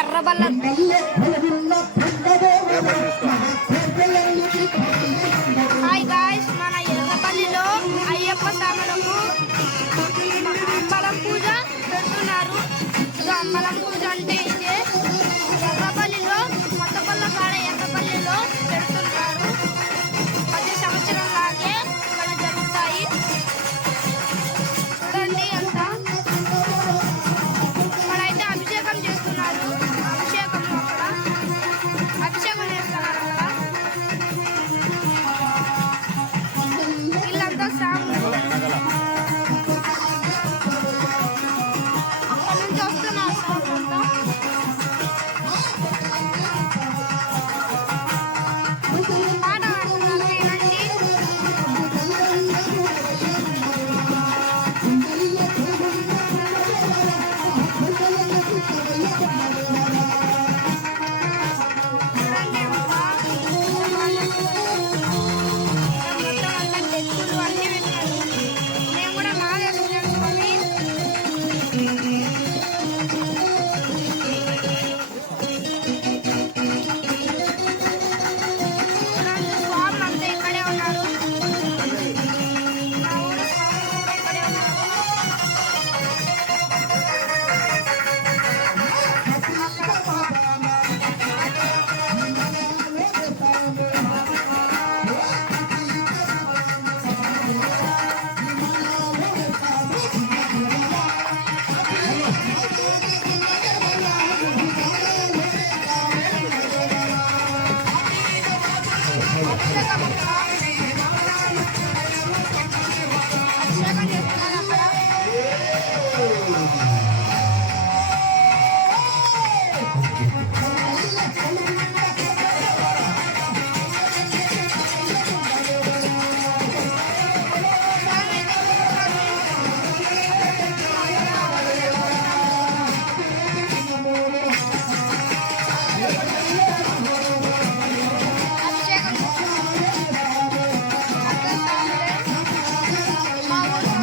ఎర్రబల్ల hi guys, మన ఎర్రబల్లిలో అయ్యప్ప స్వాములకు అంబలం పూజ పెడుతున్నారు. అంబలం పూజ అంటే ఇదే ఎర్రబల్లిలో కొత్తపల్ల కాడ ఎర్రబల్లిలో పెడుతున్నారు. ప్రతి సంవత్సరం లాగే ఇక్కడ జరుగుతాయి. చూడండి అంత ఇక్కడైతే అభిషేకం చేస్తున్నారు. అభిషేకం చేస్తున్నారు. వీళ్ళంతా సాములు అక్కడ నుంచి వస్తున్నారు. సాములంతా పాట పాడుతున్నారు. వినండి. చూడండి అంతా మొత్తం అంతా డెక్కులు అన్నీ పెట్టారు. మేము కూడా మాలేసుకొని చూడండి. స్వామి అంతా ఇక్కడే ఉన్నారు. మా ఊరు స్వామి కూడా ఇక్కడే ఉన్నారు. అభిషేకం చేస్తున్నారు అక్కడ. అభిషేకం మా ఊరు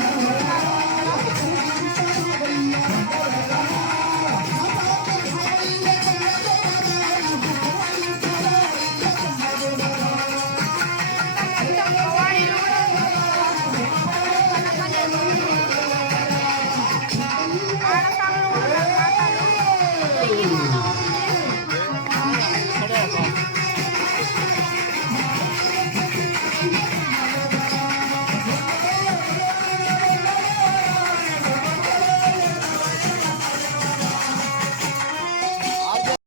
మొత్తం భవానీలు ఆడసాములు కూడా మాటలు ఈ మాట ఉంది.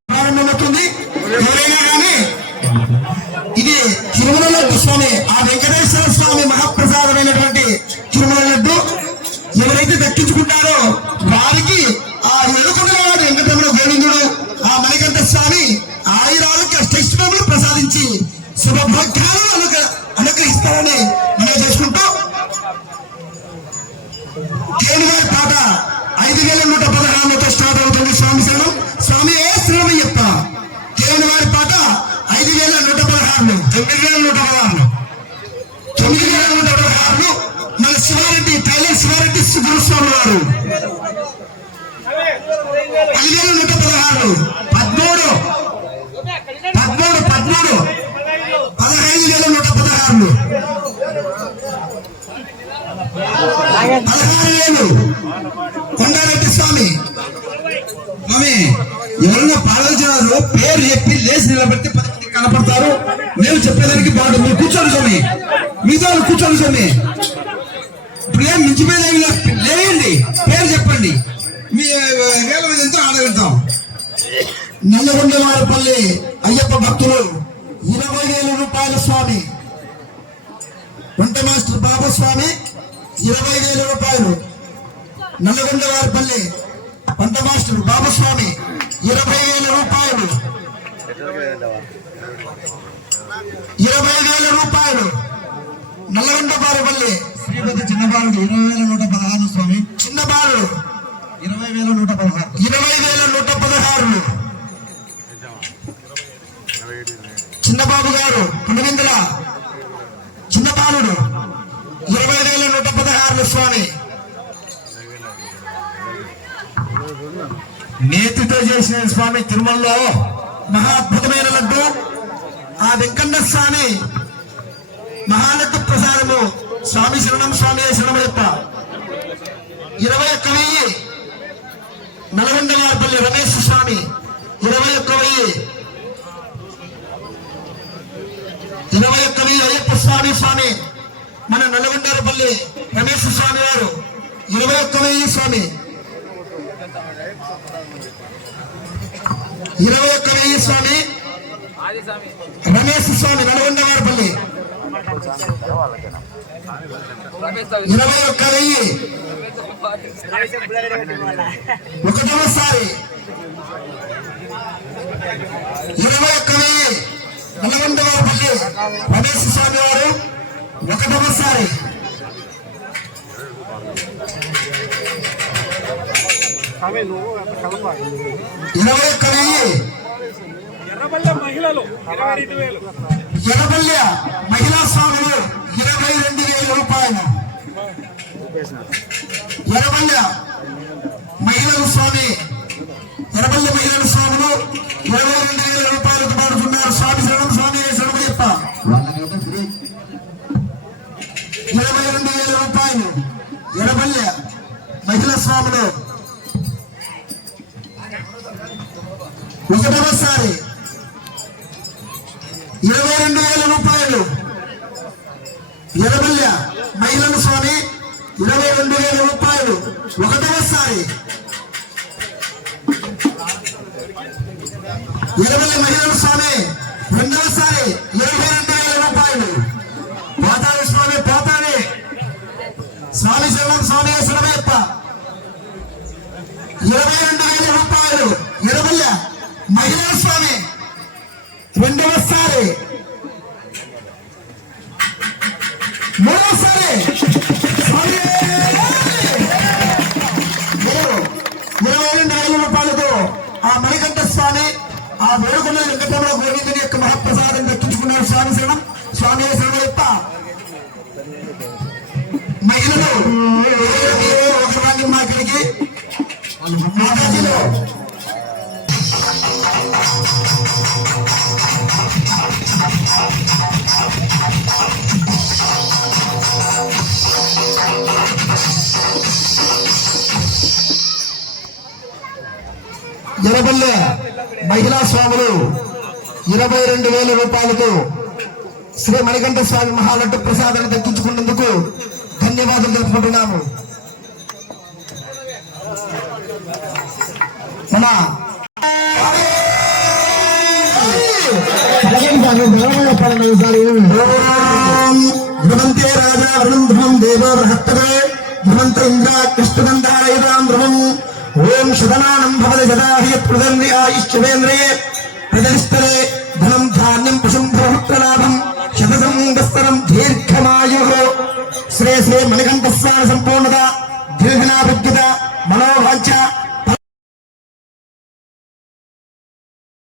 ప్రారంభమవుతుంది. ఎవరైనా కానీ ఇది తిరుమల లడ్డు స్వామి, ఆ వెంకటేశ్వర స్వామి మహాప్రసాదమైనటువంటి తిరుమల లడ్డు ఎవరైతే దక్కించుకుంటారో వారికి ఆ ఎదుర్కొన్నవాడు వెంకటరమణ గోవిందుడు, ఆ మణికంఠ స్వామి ఆయురాలకు అష్టైశ్వర్యములు ప్రసాదించి శుభభాగ్యాలను అనుగ్రహిస్తారని మనం చేసుకుంటూ కేనుగారి పాట 5116 స్టార్ట్ అవుతుంది. స్వామి శరణం. స్వామి ఏ శ్రీరమయ్యప్ప. దేవుని వారి పాట 5116 9116 9116 మన శివారెడ్డి టైలర్ శివారెడ్డి గురుస్వామి వారు 5116 13 15116 16,000 కొండారెడ్డి స్వామి. స్వామి ఎవరన్నా పాలించినారు పేరు చెప్పి లేచి నిలబెడితే 10 మంది కనపడతారు. మేము చెప్పేదానికి బాగుంటుంది. మీరు కూర్చోండి స్వామి, మిగతా కూర్చోండి స్వామి. ఇప్పుడు ఏం మించిపోయేది లేయండి, పేరు చెప్పండి. మీ వేల మీద ఎంతో ఆడగలుగుతాం. నల్లగొండవారిపల్లి అయ్యప్ప భక్తులు 20,000 రూపాయల స్వామి. వంట మాస్టర్ బాబు స్వామి 20,000 రూపాయలు. నల్లగొండవారిపల్లి వంట మాస్టర్ బాబు స్వామి 20,000 రూపాయలు. 20,000 రూపాయలు. నల్లగొండవారిపల్లి శ్రీపతి చిన్నబాలుడు 20,116 స్వామి. చిన్నబాలుడు 20,116. 20,116. చిన్నబాబు గారు పునవిందుల చిన్నబాలుడు 20,116 స్వామి. నేతితో చేసిన స్వామి తిరుమలలో మహా అద్భుతమైన లడ్డు. ఆ వెంకన్న స్వామి మహాలడ్డు ప్రసాదము. స్వామి శరణం, స్వామి శరణమయ్యప్ప. 21,000 నల్గొండవారిపల్లి రమేష్ స్వామి. 21,000 అయ్యప్ప స్వామి స్వామి మన నల్గొండవారిపల్లి రమేష్ స్వామి వారు 21,000 స్వామి. 21,000 స్వామి రమేష్ స్వామి నల్గొండవారిపల్లి. 21,000 ఒకటవసారి. 21,000 నల్గొండవారిపల్లి రమేష్ స్వామి వారు ఒకటవసారి. 21,000 ఎర్రబల్ల మహిళలు 22,000. ఎర్రబల్లి మహిళా స్వాములు 22,000 రూపాయలు. ఎర్రబల్లి మహిళలు స్వామి, ఎర్రబల్లి మహిళల స్వాములు 22,000 రూపాయలకు పాడుతున్నారు. స్వామి శరణం, స్వామి శరణమయ్యప్ప. 22,000 రూపాయలు ఎర్రబల్లి మహిళా స్వాములు ఒకటవసారి. 22,000 రూపాయలు ఎర్రబల్లి మహిళల స్వామి. 22,000 రూపాయలు ఒకటవసారి. ఎర్రబల్లి మహిళల స్వామి రెండవసారి 22,000 రూపాయలు. పోతాడు స్వామి, పోతాడే. స్వామి శరణం, స్వామి శరణమయ్యప్ప. 22,000 రూపాయలు ఎర్రబల్లి మహిళల స్వామి రెండవసారి. మూడవసారి 22,000 రూపాయలతో ఆ మణికంఠ స్వామి, ఆ వేడుకొండ వెంకటరమణ గోవిందుని యొక్క మహాప్రసాదం దక్కించుకున్నారు. స్వామి శరణం, స్వామి శరణమయ్యప్ప. మహిళలు ఒక భాగ్యం మాకిడికి మాతాజీలో ఎర్రబల్లి మహిళా స్వాములు 22,000 రూపాయలతో శ్రీ మణికంఠ స్వామి మహాలడ్డు ప్రసాదాన్ని దక్కించుకున్నందుకు ధన్యవాదాలు తెలుపుకుంటున్నాము. మన ధ్రువంతే రాజా వరుణం ధ్రువం దేవో బృహత్తరే ధ్రువంత ఇంద్ర కృష్ణగంధారయుతాం ధ్రువం. ఓం శతమానం భవతి శతాహి ఆయుష్యేంద్రియే ప్రజరిస్తరే ధనం ధాన్యం పశుం పుత్రలాభం శతసంగస్తరం దీర్ఘమాయు. శ్రీ శ్రీ మణికంఠ స్వామి సంపూర్ణ